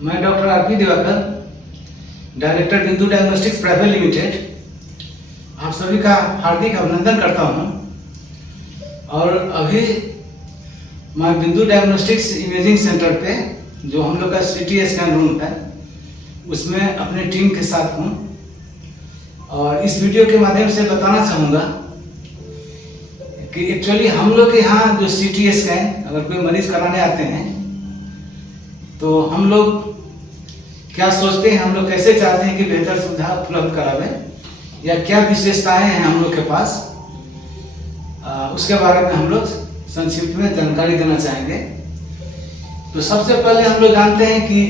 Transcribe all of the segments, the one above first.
मैं doctor RP Diwakar, director बिंदु diagnostics private limited, आप सभी का हार्दिक अभिनंदन करता हूं। और अभी मैं बिंदु डायग्नोस्टिक्स इमेजिंग सेंटर पे, जो हम लोग का सीटी स्कैन रूम है, उसमें अपने टीम के साथ हूं। और इस वीडियो के माध्यम से बताना चाहूँगा कि एक्चुअली हम लोग के यहाँ जो सीटी स्कैन अगर कोई मरीज कराने आते हैं तो हम लोग क्या सोचते हैं, हम लोग कैसे चाहते हैं कि बेहतर सुविधा उपलब्ध करावें या क्या विशेषताएं हैं हम लोग के पास, उसके बारे में हम लोग संक्षिप्त में जानकारी देना चाहेंगे। तो सबसे पहले हम लोग जानते हैं कि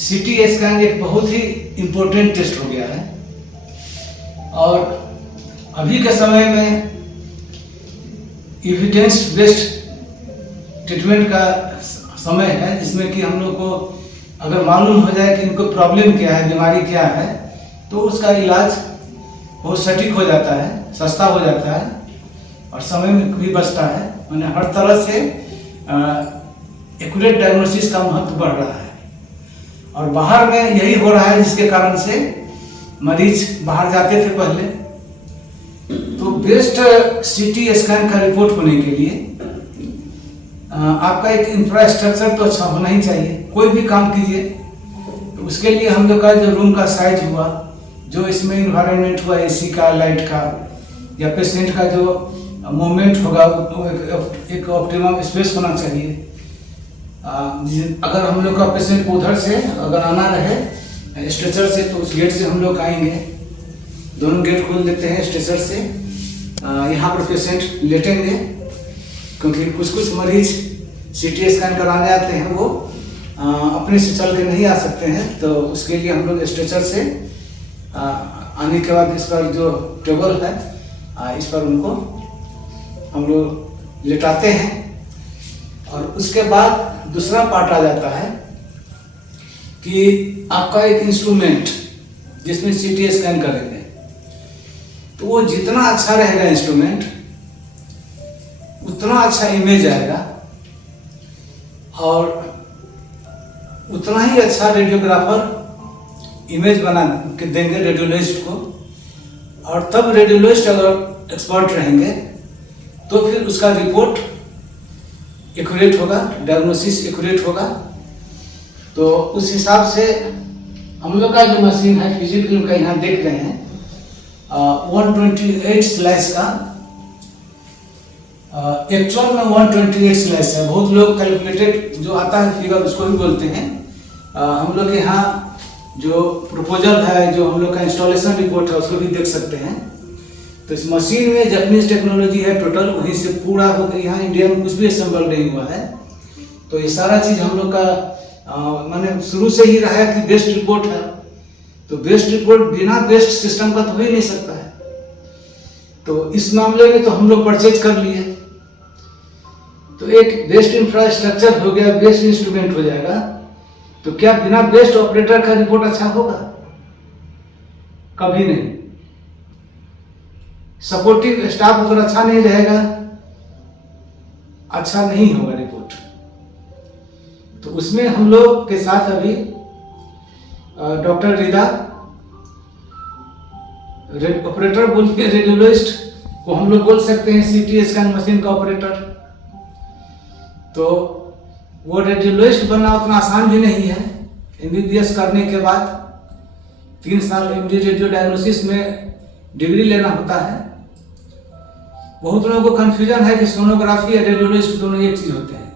सीटी स्कैन एक बहुत ही इम्पोर्टेंट टेस्ट हो गया है और अभी के समय में एविडेंस बेस्ड ट्रीटमेंट का समय है, जिसमें कि हम लोग को अगर मालूम हो जाए कि इनको प्रॉब्लम क्या है, बीमारी क्या है, तो उसका इलाज बहुत सटीक हो जाता है, सस्ता हो जाता है और समय में भी बचता है। मैंने हर तरह से एक्यूरेट डायग्नोसिस का महत्व बढ़ रहा है और बाहर में यही हो रहा है, जिसके कारण से मरीज बाहर जाते थे पहले। तो बेस्ट सीटी स्कैन का रिपोर्ट होने के लिए आपका एक इंफ्रास्ट्रक्चर तो अच्छा होना ही चाहिए। कोई भी काम कीजिए तो उसके लिए हम लोग का जो रूम का साइज हुआ, जो इसमें इन्वायरमेंट हुआ, एसी का, लाइट का, या पेशेंट का जो मूवमेंट होगा, एक ऑप्टिमम स्पेस होना चाहिए। अगर हम लोग का पेशेंट को उधर से अगर आना रहे स्ट्रेचर से, तो उस गेट से हम लोग आएंगे, दोनों गेट खोल देते हैं स्ट्रेचर से। यहाँ पर पेशेंट लेटेंगे, क्योंकि कुछ मरीज सीटी स्कैन कराने आते हैं, वो अपने से चल के नहीं आ सकते हैं, तो उसके लिए हम लोग स्ट्रेचर से आने के बाद इस पर जो टेबल है, इस पर उनको हम लोग लेटाते हैं। और उसके बाद दूसरा पार्ट आ जाता है कि आपका एक इंस्ट्रूमेंट जिसमें सीटी स्कैन करेंगे, तो वो जितना अच्छा रहेगा इंस्ट्रूमेंट, उतना अच्छा इमेज आएगा और उतना ही अच्छा रेडियोग्राफर इमेज बना के देंगे रेडियोलॉजिस्ट को। और तब रेडियोलॉजिस्ट अगर एक्सपर्ट रहेंगे तो फिर उसका रिपोर्ट एक्यूरेट होगा, डायग्नोसिस एक्यूरेट होगा। तो उस हिसाब से हम लोग का जो मशीन है, फिजिकल का यहाँ देख रहे हैं, 128 स्लाइस का, एक्चुअल में 128 स्लाइस है। बहुत लोग कैलकुलेटेड जो आता है फिगर उसको भी बोलते हैं। हम लोग के यहाँ जो प्रपोजल है, जो हम लोग का इंस्टॉलेशन रिपोर्ट है, उसको भी देख सकते हैं। तो इस मशीन में जापानीज टेक्नोलॉजी है टोटल, वहीं से पूरा होकर यहाँ इंडिया में कुछ भी असेंबल नहीं हुआ है। तो ये सारा चीज़ हम लोग का मैंने शुरू से ही रहा है कि बेस्ट रिपोर्ट है। तो बेस्ट रिपोर्ट बिना बेस्ट सिस्टम का तो हो ही नहीं सकता है। तो इस मामले में तो हम लोग परचेज कर लिए, तो एक बेस्ट इंफ्रास्ट्रक्चर हो गया, बेस्ट इंस्ट्रूमेंट हो जाएगा। तो क्या बिना बेस्ट ऑपरेटर का रिपोर्ट अच्छा होगा? कभी नहीं। सपोर्टिव स्टाफ अगर अच्छा नहीं रहेगा, अच्छा नहीं होगा रिपोर्ट। तो उसमें हम लोग के साथ अभी डॉक्टर रिदा, ऑपरेटर बोल के रेडियोलॉजिस्ट को हम लोग बोल सकते हैं, सीटी स्कैन मशीन का ऑपरेटर। तो वो रेडियोलॉजिस्ट बनना उतना आसान भी नहीं है। एमबीबीएस करने के बाद 3 साल एमडी रेडियो डायग्नोसिस में डिग्री लेना होता है। बहुत लोगों को कन्फ्यूजन है कि सोनोग्राफी और रेडियोलॉजिस्ट दोनों एक चीज होते हैं,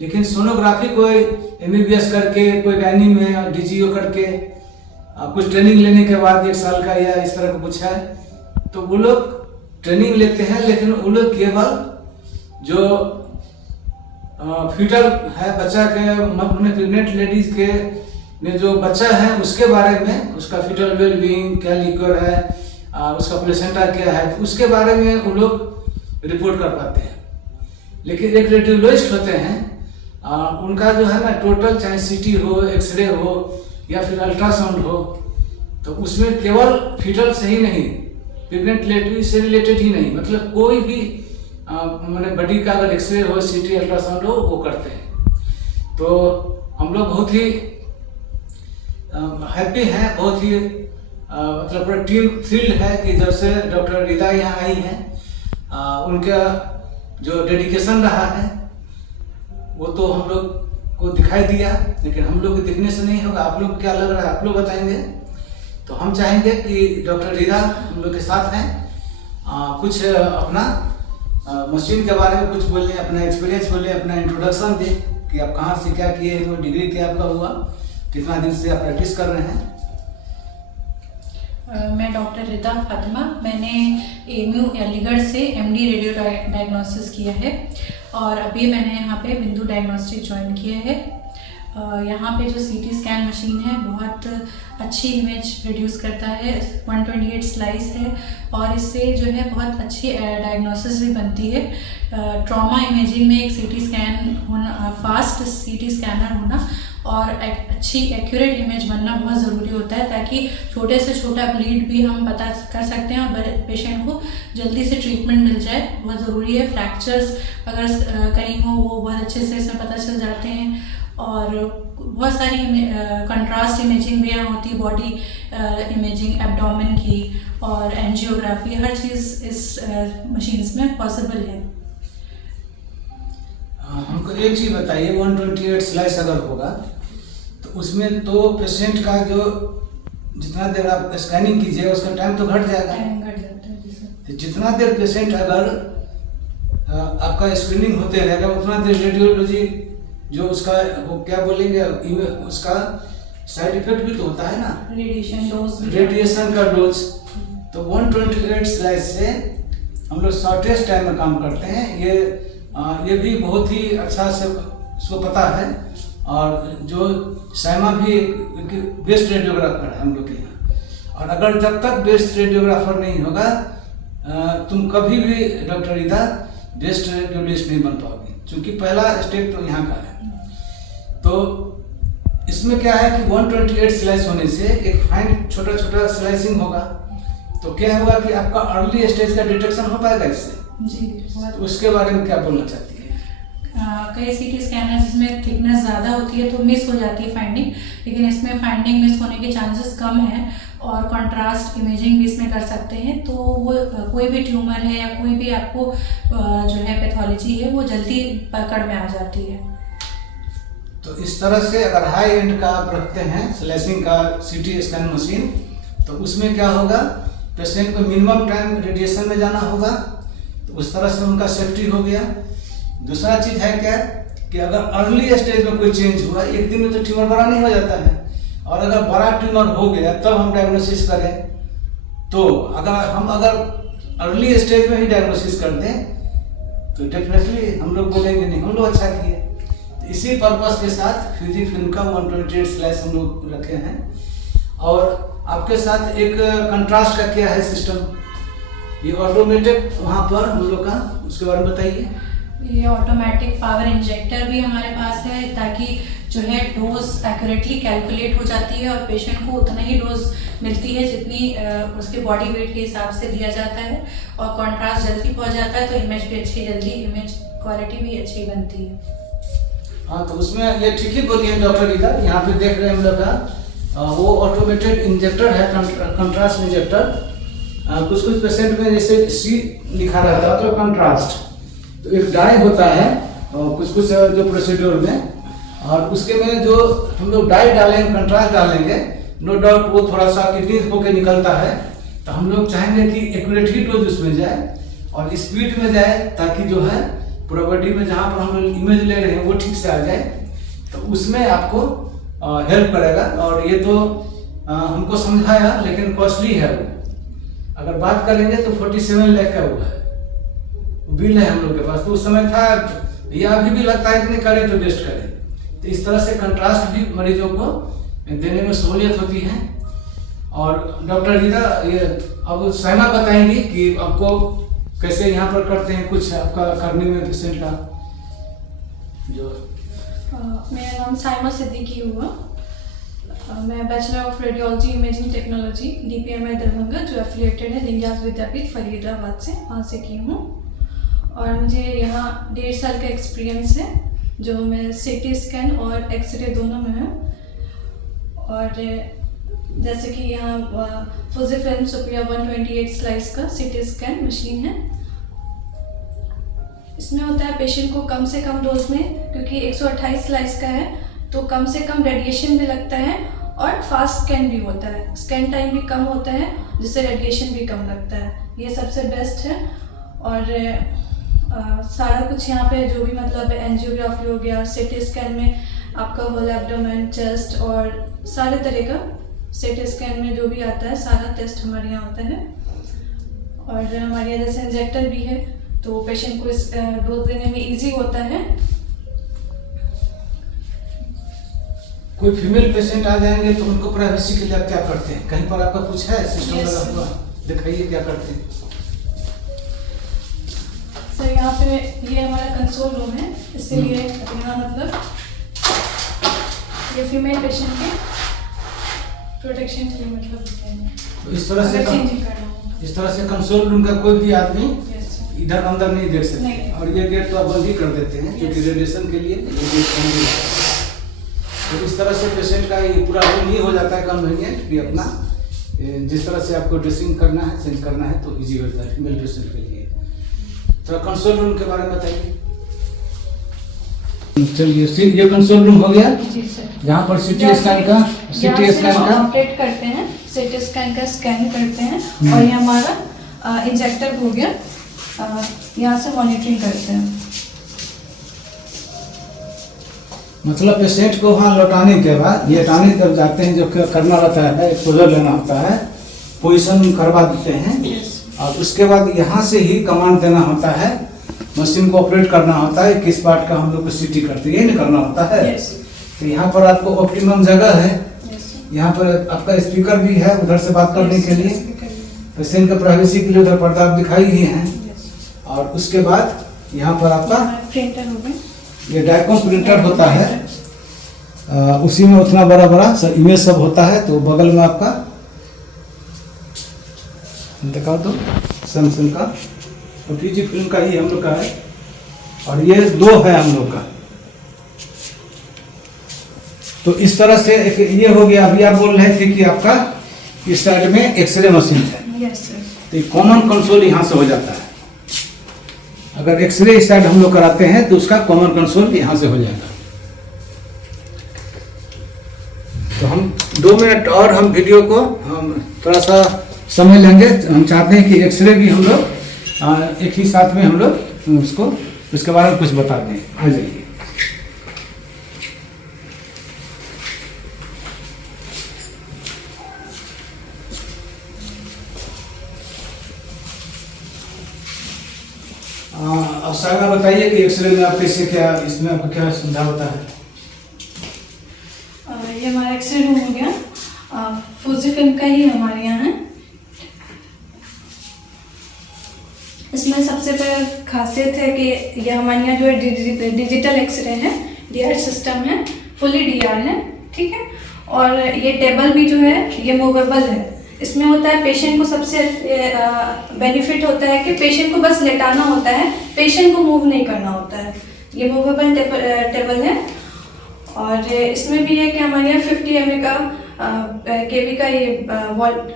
लेकिन सोनोग्राफी कोई एमबीबीएस करके, कोई गायनी में डीजीओ करके, कुछ ट्रेनिंग लेने के बाद 1 साल का या इस तरह का कुछ है, तो वो लोग ट्रेनिंग लेते हैं। लेकिन वो लोग केवल जो फीटल है बच्चा के, मतलब प्रेग्नेंट लेडीज के में जो बच्चा है उसके बारे में, उसका फीटल वेलबींग क्या लिक्विड है, उसका प्लेसेंटा क्या है, उसके बारे में वो लोग रिपोर्ट कर पाते हैं। लेकिन एक रेडियोलॉजिस्ट होते हैं, उनका जो है ना टोटल, चाहे सीटी हो, एक्सरे हो या फिर अल्ट्रासाउंड हो, तो उसमें केवल फीटल से ही नहीं, प्रेग्नेंट लेडी से रिलेटेड ही नहीं, मतलब कोई भी मैंने बॉडी का अगर एक्सरे हो, सीटी, अल्ट्रासाउंड हो, वो करते हैं। तो हम हम लोग बहुत ही हैप्पी हैं, बहुत ही मतलब पूरा टीम थ्रिल्ड है कि जब से डॉक्टर रिदा यहाँ आई हैं, उनका जो डेडिकेशन रहा है वो तो हम लोग को दिखाई दिया, लेकिन हम लोग के दिखने से नहीं होगा। आप लोग को क्या लग रहा है आप लोग बताएंगे। तो हम चाहेंगे कि डॉक्टर रिदा हम लोग के साथ हैं, कुछ अपना मशीन के बारे में कुछ बोलें, अपना एक्सपीरियंस बोलें, अपना इंट्रोडक्शन दें कि आप कहाँ से क्या किए हैं, वो डिग्री क्या आपका हुआ, कितना दिन से आप प्रैक्टिस कर रहे हैं। मैं डॉक्टर रिदा फातिमा, मैंने एमयू अलीगढ़ से एमडी रेडियो डायग्नोसिस किया है और अभी मैंने यहाँ पे बिंदु डायग्नोस्टिक ज्वाइन किया है। यहाँ पे जो सीटी स्कैन मशीन है बहुत अच्छी इमेज प्रोड्यूस करता है, 128 स्लाइस है और इससे जो है बहुत अच्छी डायग्नोसिस भी बनती है। ट्रॉमा इमेजिंग में एक सीटी स्कैन होना, फास्ट सीटी स्कैनर होना और अच्छी एक्यूरेट इमेज बनना बहुत ज़रूरी होता है, ताकि छोटे से छोटा ब्लीड भी हम पता कर सकते हैं और पेशेंट को जल्दी से ट्रीटमेंट मिल जाए, बहुत ज़रूरी है। फ्रैक्चर्स अगर कहीं हो वो बहुत अच्छे से इसमें पता चल जाते हैं और बहुत सारी कंट्रास्ट इमेजिंग भी यहाँ होती है, बॉडी इमेजिंग एब्डोमेन की और एंजियोग्राफी, हर चीज़ इस मशीन्स में पॉसिबल है। हमको एक चीज़ बताइए, 128 स्लाइस अगर होगा तो उसमें तो पेशेंट का जो जितना देर आप स्कैनिंग कीजिएगा उसका टाइम तो घट जाएगा। घट जाता है जी सर। तो जितना देर पेशेंट अगर आपका स्क्रीनिंग होते रहेगा उतना देर रेडियोलॉजी जो उसका वो क्या बोलेंगे, उसका साइड इफेक्ट भी तो होता है ना, रेडिएशन का डोज। तो 128 स्लाइस से हम लोग शॉर्टेस्ट टाइम में काम करते हैं। ये भी बहुत ही अच्छा से उसको पता है और जो सैमा भी बेस्ट रेडियोग्राफर है हम लोग के यहाँ। और अगर जब तक बेस्ट रेडियोग्राफर नहीं होगा तुम कभी भी डॉक्टर रिदा बेस्ट रेडियोलॉजिस्ट नहीं बन पाओगे, क्योंकि पहला स्टेप तो यहाँ का है। तो इसमें क्या है कि 128 स्लाइस होने से एक फाइन छोटा छोटा स्लाइसिंग होगा, तो क्या होगा कि आपका अर्ली स्टेज का डिटेक्शन हो पाएगा इससे जी। तो उसके बारे में क्या बोलना चाहती है? कई सीटी स्कैनर जिसमें थिकनेस ज़्यादा होती है तो मिस हो जाती है फाइंडिंग, लेकिन इसमें फाइंडिंग मिस होने के चांसेस कम हैं और कंट्रास्ट इमेजिंग भी इसमें कर सकते हैं। तो वो कोई भी ट्यूमर है या कोई भी आपको जो है पैथोलॉजी है वो जल्दी पकड़ में आ जाती है। तो इस तरह से अगर हाई एंड का आप रखते हैं स्लाइसिंग का सीटी स्कैन मशीन, तो उसमें क्या होगा, पेशेंट को मिनिमम टाइम रेडिएशन में जाना होगा, तो उस तरह से उनका सेफ्टी हो गया। दूसरा चीज़ है क्या कि अगर अर्ली स्टेज में कोई चेंज हुआ, एक दिन में तो ट्यूमर बड़ा नहीं हो जाता है, और अगर बड़ा ट्यूमर हो गया तब हम डायग्नोसिस करें, तो अगर अर्ली स्टेज में ही डायग्नोसिस कर दें तो डेफिनेटली हम लोग बोलेंगे नहीं हम लोग अच्छा किए। तो इसी पर्पस के साथ फ्यूजी फिल्म का 128 स्लाइस हम लोग रखे हैं। और आपके साथ एक कंट्रास्ट का क्या है सिस्टम, ये ऑटोमेटिक वहाँ पर हम लोग का, उसके बारे में बताइए। ये ऑटोमेटिक पावर इंजेक्टर भी हमारे पास है, ताकि जो है डोज एक्यूरेटली कैलकुलेट हो जाती है और पेशेंट को उतना ही डोज मिलती है जितनी उसके बॉडी वेट के हिसाब से दिया जाता है, और कॉन्ट्रास्ट जल्दी पहुंच जाता है तो इमेज भी अच्छी, जल्दी इमेज क्वालिटी भी अच्छी बनती है। हाँ, तो उसमें ये ठीक ही बोलिए डॉक्टर रिदा, यहाँ पे देख रहे हैं हम लोग का वो ऑटोमेटेड इंजेक्टर है, कंट्रास्ट इंजेक्टर। कुछ पेशेंट में जैसे सी लिखा रहता है तो कंट्रास्ट, तो एक डाई होता है कुछ जो प्रोसीड्योर में, और उसके में जो हम लोग डाई डालेंगे, कंट्रास्ट डालेंगे, नो डाउट वो थोड़ा सा किडनी होकर निकलता है। तो हम लोग चाहेंगे कि एक्यूरेट ही डोज उसमें जाए और स्पीड में जाए, ताकि जो है पूरा बॉडी में जहाँ पर हम लोग इमेज ले रहे हैं वो ठीक से आ जाए, तो उसमें आपको हेल्प करेगा। और ये तो हमको समझाया, लेकिन कॉस्टली है वो। अगर बात करेंगे तो 47 लाख का हुआ है, बिल है हम लोग के पास। तो उस समय था, ये अभी भी लगता है कि नहीं करें तो बेस्ट करें। तो इस तरह से कंट्रास्ट भी मरीजों को देने में सहूलियत होती है। और डॉक्टर रिदा ये अब सैमा बताएंगी कि आपको कैसे यहाँ पर करते हैं, कुछ आपका करने में पेशेंट का जो। मेरा नाम साइमा सिद्दीकी हुआ। मैं bachelor of radiology imaging technology DPMI Darbhanga, जो एफिलिएटेड है लिंगायत विद्यापीठ फरीदाबाद से, वहाँ से की हूँ। और मुझे यहाँ 1.5 साल का एक्सपीरियंस है जो में CT स्कैन और एक्सरे दोनों में है। और जैसे कि यहाँ फुजीफिल्म सुप्रिया 128 स्लाइस का CT स्कैन मशीन है। इसमें होता है पेशेंट को कम से कम डोज में, क्योंकि 128 स्लाइस का है तो कम से कम रेडिएशन भी लगता है और फास्ट स्कैन भी होता है, स्कैन टाइम भी कम होता है जिससे रेडिएशन भी कम लगता है। ये सबसे बेस्ट है। और सारा कुछ यहाँ पे जो भी मतलब एंजियोग्राफी हो गया, CT स्कैन में आपका होल एब्डोमेन, चेस्ट और सारे तरह का CT स्कैन में जो भी आता है सारा टेस्ट हमारे यहाँ होता है। और हमारे यहाँ जैसे इंजेक्टर भी है तो पेशेंट को इस डोज देने में इजी होता है। कोई फीमेल पेशेंट आ जाएंगे तो उनको प्राइवेसी के लिए आप क्या करते हैं? कहीं पर आपका कुछ है सिस्टम Yes, लगा हुआ? दिखाइए क्या करते हैं। सर यहाँ पे ये हमारा कंसोल रूम है, इसीलिए यहाँ मतलब ये फीमेल पेशेंट के प्रोटेक्शन के लिए मतलब तो इस तरह से चेंजिंग करना होगा। इस तरह से कंसोल रूम का कोई भी आदमी Yes, sir. इधर अंदर नहीं देख सकते। नहीं। और ये गेट तो आप बंद ही कर देते हैं क्योंकि Yes. रेडिएशन के लिए ये गेट बंद ही है। तो इस तरह से पेशेंट का ये पूरा रूम ही हो जाता है कन्वीनियंट कि अपना जिस तरह से आपको ड्रेसिंग करना है, चेंज करना है तो इजी होता है फीमेल पेशेंट के लिए। तो कंसोल रूम के बारे में बताइए। चलिए, ये कंसोल रूम हो गया जी सर। जहाँ पर CT स्कैन का ऑपरेट करते हैं, CT स्कैन का स्कैन करते हैं और ये हमारा इंजेक्टर हो गया, यहाँ से मॉनिटरिंग करते हैं। मतलब पेशेंट को वहाँ लौटाने के बाद ये टाने जब जाते हैं जो करना रहता है, एक्सपोजर लेना होता है, पोजीशन करवा देते हैं और उसके बाद यहाँ से ही कमांड देना होता है, मशीन को ऑपरेट करना होता है, किस पार्ट का हम लोग को CT करते हैं, यही करना होता है। तो यहाँ पर आपको ऑप्टिमम जगह है, यहाँ पर आपका स्पीकर भी है उधर से बात करने के लिए, पेशेंट का प्राइवेसी के लिए उधर पर्दा आप दिखाई ही हैं। और उसके बाद यहाँ पर आपका प्रिंटर हो गया, ये डायकॉम प्रिंटर होता है, उसी में उतना बड़ा बड़ा इमेज सब होता है। तो बगल में आपका दिखा दो सैमसंग का और PG फिल्म का ही हम लोग का है और ये 2 है हम लोग का। तो इस तरह से एक ये हो गया। अभी आप बोल रहे थे कि आपका इस साइड में एक्सरे मशीन है, तो ये कॉमन कंसोल यहाँ से हो जाता है। अगर एक्सरे इस साइड हम लोग कराते हैं तो उसका कॉमन कंसोल यहाँ से हो जाएगा। तो हम 2 मिनट और हम वीडियो को हम थोड़ा सा समय लेंगे। हम चाहते हैं कि एक्सरे भी हम लोग एक ही साथ में हम लोग उसको उसके बारे में कुछ बता दें। आ जाइए। अब साहब बताइए कि एक्सरे में आप कैसे क्या इसमें आपको क्या सुविधा होता है? ये हमारा एक्सरे रूम हो गया, फुजीफिल्म का ही हमारे यहाँ है। इसमें सबसे पहले खासियत है कि ये हमारे यहाँ जो है डिजिटल एक्सरे है, DR सिस्टम है, फुली DR है, ठीक है। और ये टेबल भी जो है ये मूवेबल है। इसमें होता है पेशेंट को सबसे बेनिफिट होता है कि पेशेंट को बस लेटाना होता है, पेशेंट को मूव नहीं करना होता है। ये मूवेबल टेबल है। और इसमें भी है कि हमारे यहाँ 50 mA का kV का ये वॉल्ट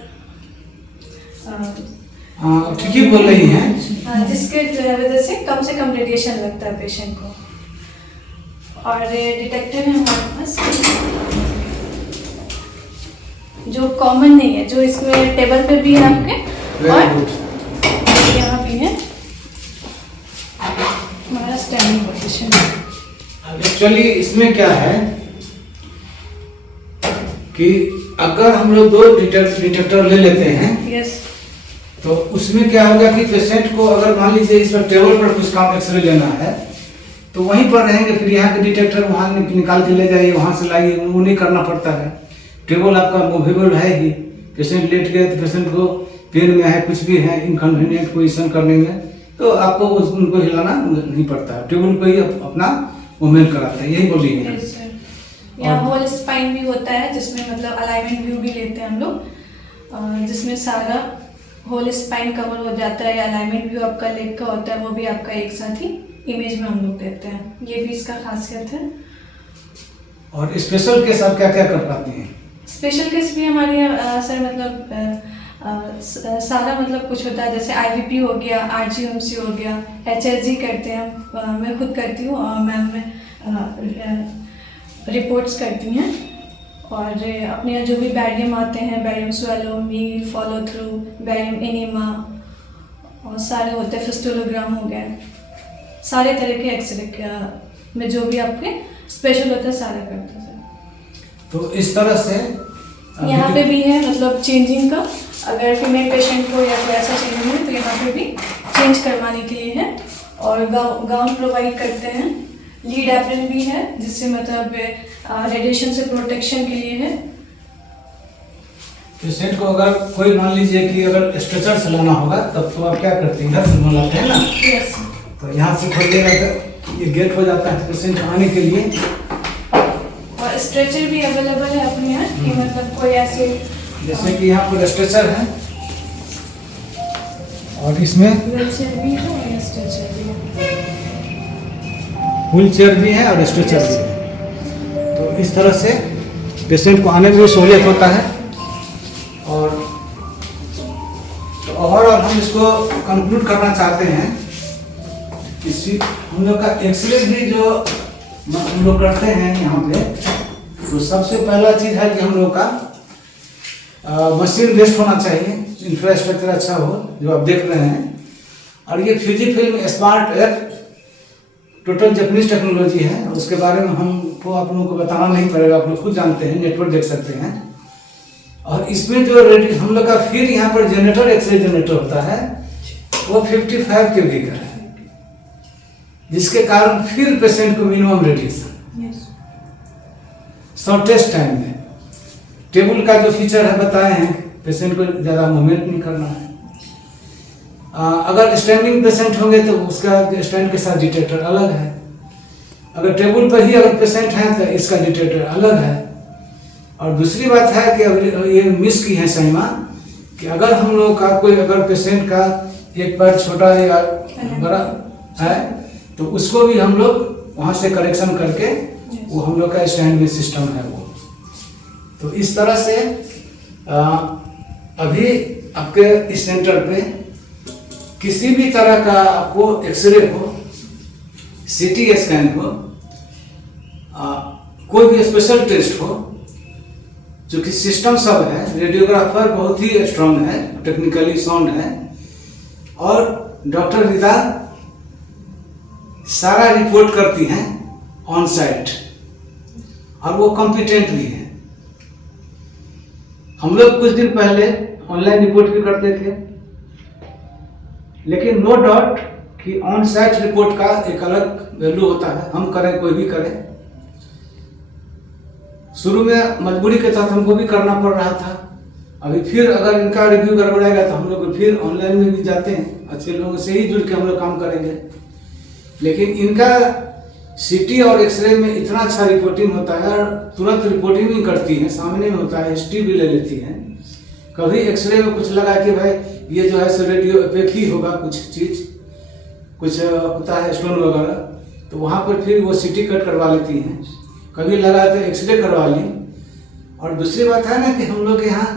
ठीक ही बोल रही हैं, जिसके वजह से कम रेडिएशन लगता है पेशेंट को। और डिटेक्टर है हमारे पास जो कॉमन नहीं है, जो इसमें टेबल पे भी है आपके और यहाँ भी है हमारा स्टैंडिंग पोजीशन। एक्चुअली इसमें क्या है कि अगर हम लोग 2 डिटेक्टर ले लेते हैं यस, तो उसमें क्या होगा कि पेशेंट को अगर मान लीजिए इस पर टेबल पर कुछ काम एक्सरे लेना है तो वहीं पर रहेंगे, फिर यहाँ के डिटेक्टर वहाँ निकाल के ले जाइए, वहाँ से लाइए, वो नहीं करना पड़ता है। टेबल आपका मूवेबल है ही, पेशेंट लेट गए तो पेशेंट को पेन में है, कुछ भी है, इनकन्वीनियंट पोजीशन करने में तो आपको उनको हिलाना नहीं पड़ता है, टेबल को ही अपना मूवमेंट कराता है। यही बोलिए। यहाँ होल स्पाइन भी होता है जिसमें मतलब अलाइनमेंट व्यू भी लेते हैं हम लोग, जिसमें सारा होल स्पाइन कवर हो जाता है। अलाइनमेंट व्यू आपका लेग का होता है, वो भी आपका एक साथ ही इमेज में हम लोग देते हैं। ये भी इसका खासियत है। और स्पेशल केस आप क्या क्या कर पाती हैं? स्पेशल केस भी हमारे यहाँ सर मतलब सारा मतलब कुछ होता है, जैसे IVP हो गया, RGMC हो गया, HSG करते हैं, मैं खुद करती हूँ और मैम रिपोर्ट्स करती हैं। और अपने यहाँ जो भी बैरियम आते हैं, बैरियम स्वेलो, मील, फॉलो थ्रू, बैरियम एनीमा और सारे होते हैं, फिस्टोलोग्राम हो गए, सारे तरह के एक्सरे में जो भी आपके स्पेशल होता है सारा करते हैं सर। तो इस तरह से यहाँ पे भी है मतलब चेंजिंग का, अगर फीमेल पेशेंट को या कोई ऐसा चेंजिंग है तो यहाँ पे भी चेंज करवाने के लिए है। और गाउन प्रोवाइड करते हैं, लीड एप्रन भी है जिससे मतलब रेडिएशन से प्रोटेक्शन के लिए है। पेशेंट को अगर कोई मान लीजिए कि अगर स्ट्रेचर से लाना होगा तब तो आप क्या करते हैं, इधर से बुलाते हैं ना? यस। तो यहाँ से खोलिएगा तो ये गेट हो जाता है पेशेंट आने के लिए। और स्ट्रेचर भी अवेलेबल है अपने यहाँ कि मतलब कोई ऐसे, जैसे कि यहाँ पर स्ट्रेचर है और इसमें व्हीलचेयर भी है और स्ट्रेचर भी है। व्हील चेयर भी है और स्ट्रेचर भी है। तो इस तरह से पेशेंट को आने में भी सहूलियत होता है। और तो ओवरऑल हम इसको कंक्लूड करना चाहते हैं कि हम लोग का एक्सरे भी जो हम लोग करते हैं यहाँ पे, तो सबसे पहला चीज़ है कि हम लोग का मशीन बेस्ड होना चाहिए, इंफ्रास्ट्रक्चर अच्छा हो जो आप देख रहे हैं। और ये FUJIFILM smart app total Japanese technology है, उसके बारे में हमको आप लोगों को बताना नहीं पड़ेगा, आप लोग खुद जानते हैं, नेटवर्क देख सकते हैं। और इसमें जो हम लोग का फिर यहाँ पर जनरेटर, एक्सरे जनरेटर होता है वो 55 kV का है, जिसके कारण फिर पेशेंट को मिनिमम रेडिएशन शॉर्टेस्ट टाइम में। टेबल का जो फीचर है बताए हैं, पेशेंट को ज़्यादा मूवमेंट नहीं करना है। अगर स्टैंडिंग पेशेंट होंगे तो उसका स्टैंड के साथ डिटेक्टर अलग है। अगर टेबल पर ही अगर पेशेंट है तो इसका डिटेक्टर अलग है। और दूसरी बात है कि अब ये मिस की है सहीमा कि अगर हम लोग का कोई अगर पेशेंट का एक पैर छोटा या बड़ा है तो उसको भी हम लोग वहाँ से करेक्शन करके वो हम लोग का स्टैंड में सिस्टम है वो। तो इस तरह से अभी आपके इस सेंटर पे किसी भी तरह का आपको एक्सरे हो, CT स्कैन हो, कोई भी स्पेशल टेस्ट हो, जो कि सिस्टम सब है, रेडियोग्राफर बहुत ही स्ट्रांग है, टेक्निकली साउंड है, और डॉक्टर रिदा सारा रिपोर्ट करती हैं ऑन साइट, और वो कॉम्पिटेंट भी है। हम लोग कुछ दिन पहले ऑनलाइन रिपोर्ट भी करते थे, लेकिन नो डाउट कि ऑन साइट रिपोर्ट का एक अलग वैल्यू होता है, हम करें कोई भी करे। शुरू में मजबूरी के तहत हमको भी करना पड़ रहा था, अभी फिर अगर इनका रिव्यू गड़बड़ाएगा तो हम लोग फिर ऑनलाइन में भी जाते हैं, अच्छे लोगों से ही जुड़ के हम लोग काम करेंगे। लेकिन इनका CT और एक्सरे में इतना अच्छा रिपोर्टिंग होता है, और तुरंत रिपोर्टिंग भी करती है, सामने में होता है, हिस्ट्री भी ले लेती है। कभी एक्सरे में कुछ लगा कि भाई ये जो है सो रेडियो एपेक ही होगा, कुछ चीज़ कुछ होता है स्टोन वगैरह, तो वहाँ पर फिर वो CT कट करवा लेती हैं। कभी लगा तो एक्सरे करवा ली। और दूसरी बात है ना कि हम लोग यहाँ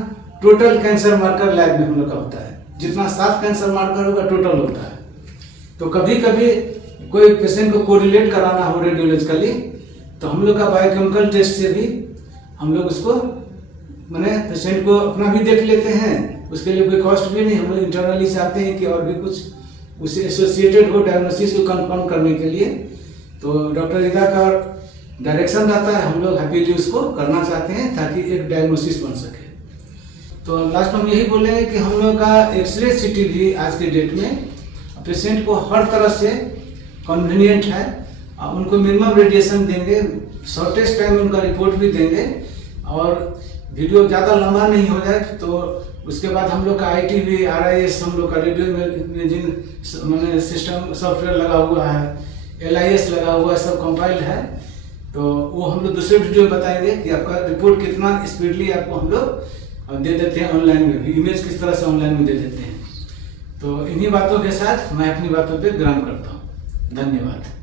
टोटल कैंसर मार्कर लैब में हम लोग का होता है, जितना 7 कैंसर मार्कर होगा टोटल होता है। तो कभी कभी कोई पेशेंट को कोरिलेट कराना हो रेडियोलॉजिकली, तो हम लोग का बायोकेमिकल टेस्ट से भी हम लोग उसको मैंने पेशेंट को अपना भी देख लेते हैं, उसके लिए कोई कॉस्ट भी नहीं। हम लोग इंटरनली चाहते हैं कि और भी कुछ उससे एसोसिएटेड हो डायग्नोसिस को कंफर्म करने के लिए, तो डॉक्टर रिदा का डायरेक्शन रहता है, हम लोग हैप्पीली उसको करना चाहते हैं ताकि एक डायग्नोसिस बन सके। तो लास्ट में हम यही बोलेंगे कि हम लोग का एक्सरे CT भी आज के डेट में पेशेंट को हर तरह से कन्वीनियंट है, उनको मिनिमम रेडिएशन देंगे, शॉर्टेस्ट टाइम में उनका रिपोर्ट भी देंगे, और वीडियो ज़्यादा लंबा नहीं हो जाए तो उसके बाद हम लोग का IT भी RIS हम लोग का रेडियो इमेजिंग मैंने सिस्टम सॉफ्टवेयर लगा हुआ है, LIS लगा हुआ है, सब कंपाइल्ड है। तो वो हम लोग दूसरे वीडियो में बताएंगे कि आपका रिपोर्ट कितना स्पीडली आपको हम लोग दे देते हैं, ऑनलाइन में भी इमेज किस तरह से ऑनलाइन में दे देते हैं। तो इन्हीं बातों के साथ मैं अपनी बातों पे विराम करता हूँ। धन्यवाद।